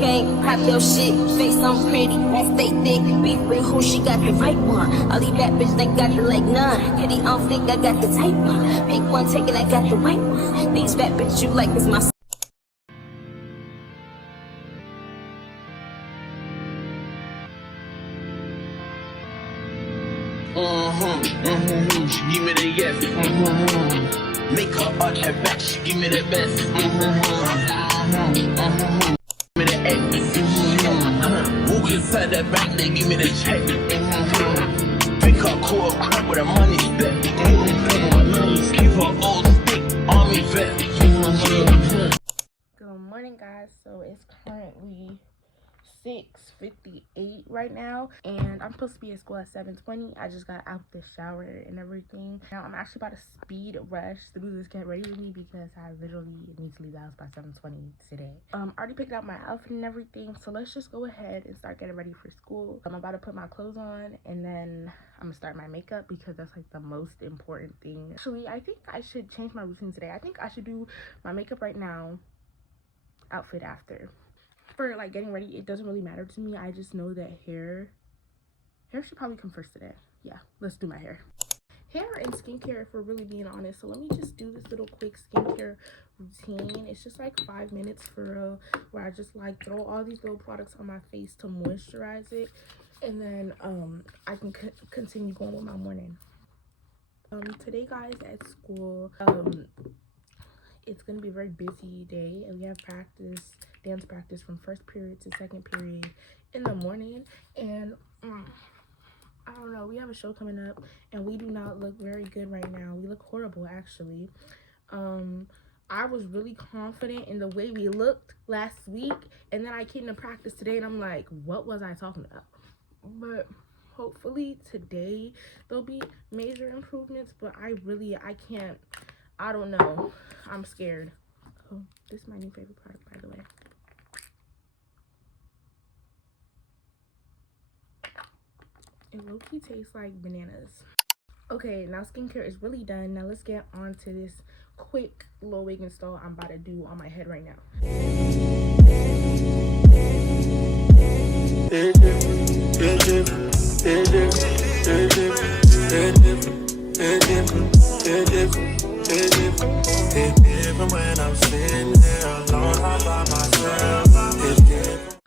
gang, pop your shit. Face on pretty, that stay thick. Beef with who, she got the right one. All these bad bitches ain't got the like none. Kitty on flick, I got the type one. Pick one, take it, I got the white one. These bad bitches you like is my. Give me the yes. Make her arch her back. She give me the best. Give me the X. Walk inside that bank, they give me the check. Pick her cool crap with a money step. Keep her old stick, army vet. Good morning, guys. So it's currently 6:58 right now, and I'm supposed to be at school at 7:20. I just got out the shower and everything. Now I'm actually about to speed rush to do this get ready with me because I literally need to leave the house by 7:20 today. I already picked out my outfit and everything, so let's just go ahead and start getting ready for school. I'm about to put my clothes on, and then I'm gonna start my makeup because that's like the most important thing. Actually, I think I should change my routine today. I think I should do my makeup right now, outfit after. For like getting ready, it doesn't really matter to me. I just know that hair should probably come first today. Yeah, let's do my hair and skincare, if we're really being honest. So let me just do this little quick skincare routine. It's just like 5 minutes for real, where I just like throw all these little products on my face to moisturize it, and then I can continue going with my morning. Today, guys, at school, it's gonna be a very busy day, and we have dance practice from first period to second period in the morning. And I don't know, we have a show coming up, and we do not look very good right now. We look horrible, actually. I was really confident in the way we looked last week, and then I came to practice today and I'm like, what was I talking about? But hopefully today there'll be major improvements, but I can't, I don't know. I'm scared. Oh, this is my new favorite product, by the way. It low-key tastes like bananas. Okay, now skincare is really done. Now let's get on to this quick little wig install I'm about to do on my head right now.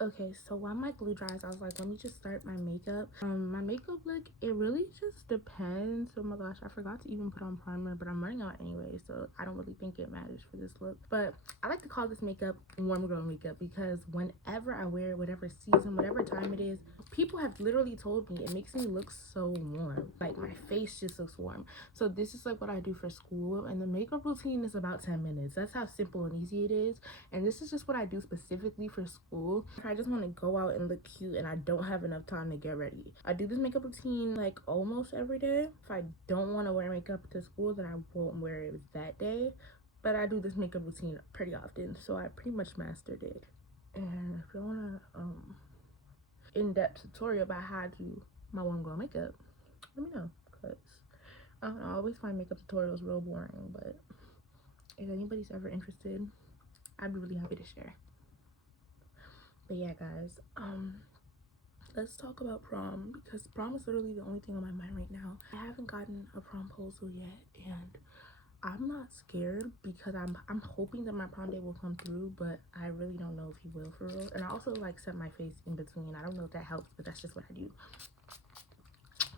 Okay, so while my glue dries, I was like, let me just start my makeup. My makeup look, it really just depends. Oh my gosh, I forgot to even put on primer, but I'm running out anyway, so I don't really think it matters for this look. But I like to call this makeup warm girl makeup because whenever I wear it, whatever season, whatever time it is, people have literally told me it makes me look so warm. Like my face just looks warm. So this is like what I do for school, and the makeup routine is about 10 minutes. That's how simple and easy it is. And this is just what I do specifically for school. I just want to go out and look cute and I don't have enough time to get ready. I do this makeup routine like almost every day. If I don't want to wear makeup to school, then I won't wear it that day. But I do this makeup routine pretty often, so I pretty much mastered it. And if you want a in-depth tutorial about how to do my warm girl makeup, let me know, because I always find makeup tutorials real boring. But if anybody's ever interested, I'd be really happy to share. But yeah, guys, let's talk about prom, because prom is literally the only thing on my mind right now. I haven't gotten a promposal yet, and I'm not scared because I'm hoping that my prom day will come through, but I really don't know if he will for real. And I also like set my face in between. I don't know if that helps, but that's just what I do.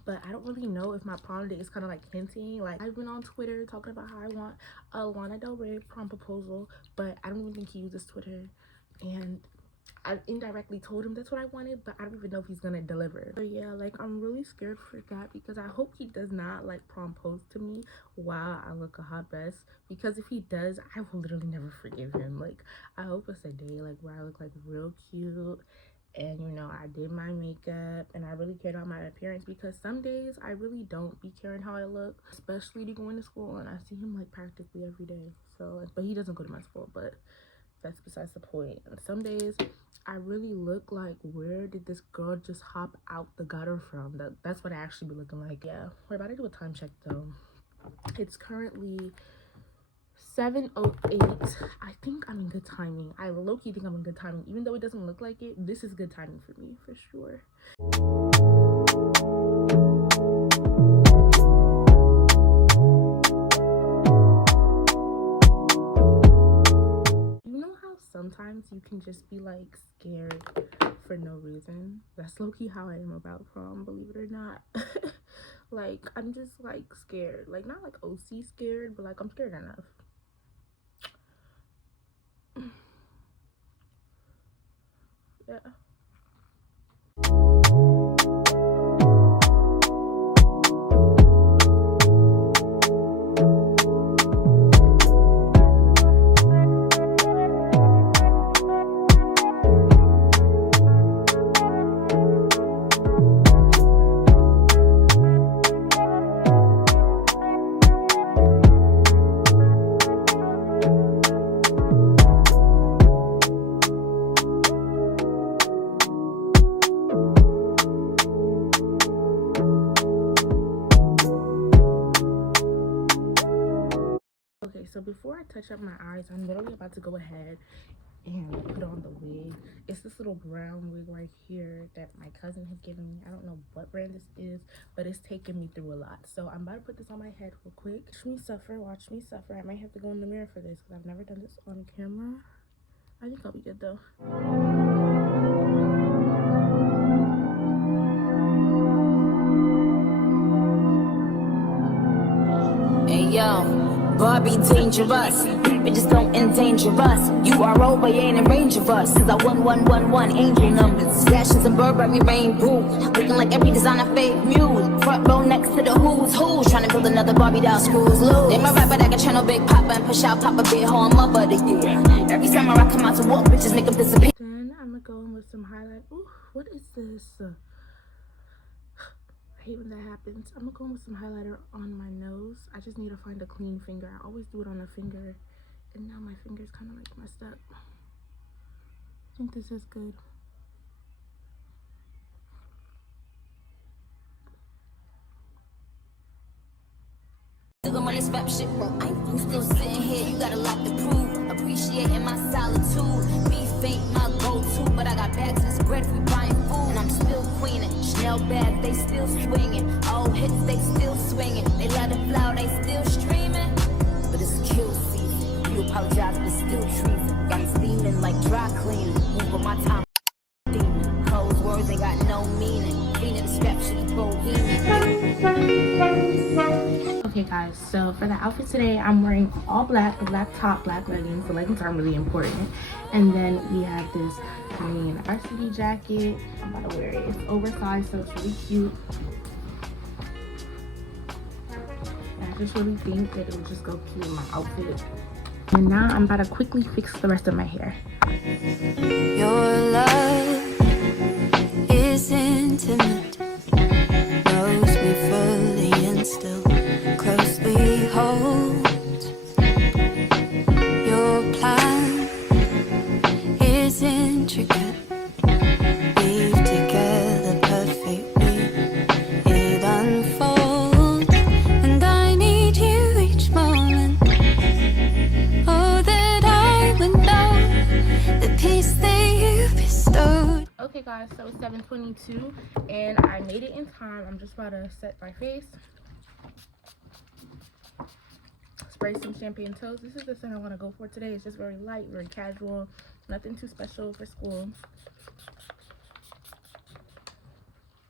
But I don't really know if my prom day is kind of like hinting. Like, I've been on Twitter talking about how I want a Lana Del Rey prom proposal, but I don't even think he uses Twitter. And I indirectly told him that's what I wanted, but I don't even know if he's gonna deliver. But yeah, like, I'm really scared for that because I hope he does not like propose to me while I look a hot mess, because if he does, I will literally never forgive him. Like, I hope it's a day like where I look like real cute, and you know, I did my makeup and I really cared about my appearance, because some days I really don't be caring how I look, especially to going to school, and I see him like practically every day. So, but he doesn't go to my school, but that's besides the point. And some days I really look like, where did this girl just hop out the gutter from? That's what I actually be looking like. Yeah, we're about to do a time check though. It's currently 7:08. I think I'm in good timing. I low-key think I'm in good timing. Even though it doesn't look like it, this is good timing for me, for sure. You know how sometimes you can just be like scared for no reason? That's low-key how I am about prom, believe it or not. Like, I'm just like scared. Like, not like OC scared, but like I'm scared enough. Yeah. So before I touch up my eyes, I'm literally about to go ahead and put on the wig. It's this little brown wig right here that my cousin has given me. I don't know what brand this is, but it's taken me through a lot. So I'm about to put this on my head real quick. Watch me suffer, watch me suffer. I might have to go in the mirror for this because I've never done this on camera. I think I'll be good though. Hey yo, Barbie dangerous. Bitches don't endanger us. You are over, you ain't in range of us. Cause I 1111 angel numbers. Fashions and Burberry rainbow. Looking like every designer fake muse. Front row next to the who's who's. Trying to build another Barbie doll, screws loose. They my rapper that can channel Big Papa and push out Papa Big Hole and Mother the year. Every summer I come out to walk, bitches make them disappear. Then I'm gonna go in with some highlight. Ooh, what is this? I hate when that happens. I'm gonna go in with some highlighter on my nose. I just need to find a clean finger. I always do it on a finger, and now my finger's kind of like messed up. I think this is good. Still on this rap shit, bro. I'm still sitting here, you got a lot to prove. Appreciating my solitude. Beef ain't my go-to, but I got bags of this bread from buying food. And I'm still queening. Chanel bag, they still swinging. Old hits, they still swinging. They let it flow, they still streaming. But it's kill season. You apologize, but it's still treason. Got me steaming like dry cleaning. Move on my time. Cold words ain't got no meaning. Cleaning the scrap shit, bohemian. Okay guys, so for the outfit today, I'm wearing all black, a black top, black leggings. The leggings aren't really important. And then we have this green varsity jacket. I'm about to wear it. It's oversized, so it's really cute. And I just really think that it would just go cute in my outfit. And now I'm about to quickly fix the rest of my hair. Your love is intimate, knows me fully and still closely holds. Your plan is intricate, weave together perfectly. It unfolds, and I need you each moment. Oh, that I would know the peace that you bestowed. Okay guys, so it's 7:22 and I made it in time. I'm just about to set my face. Spray some champagne toast. This is the scent I want to go for today. It's just very light, very casual, nothing too special for school.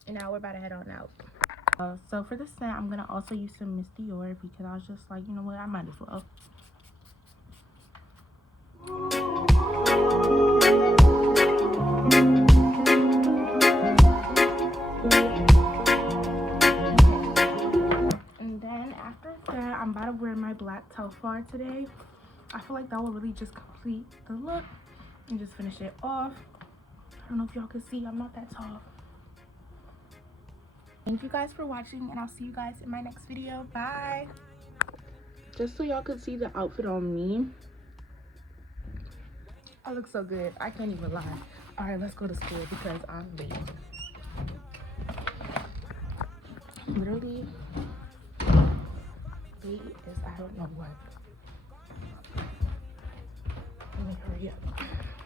And now we're about to head on out. So for the scent, I'm gonna also use some Miss Dior because I was just like, you know what, I might as well. I'm about to wear my black telfar today. I feel like that will really just complete the look and just finish it off. I don't know if y'all can see, I'm not that tall. Thank you guys for watching, and I'll see you guys in my next video. Bye. Just so y'all could see the outfit on me. I look so good, I can't even lie. All right, let's go to school because I'm late. Literally, late is I don't know what. hurry up.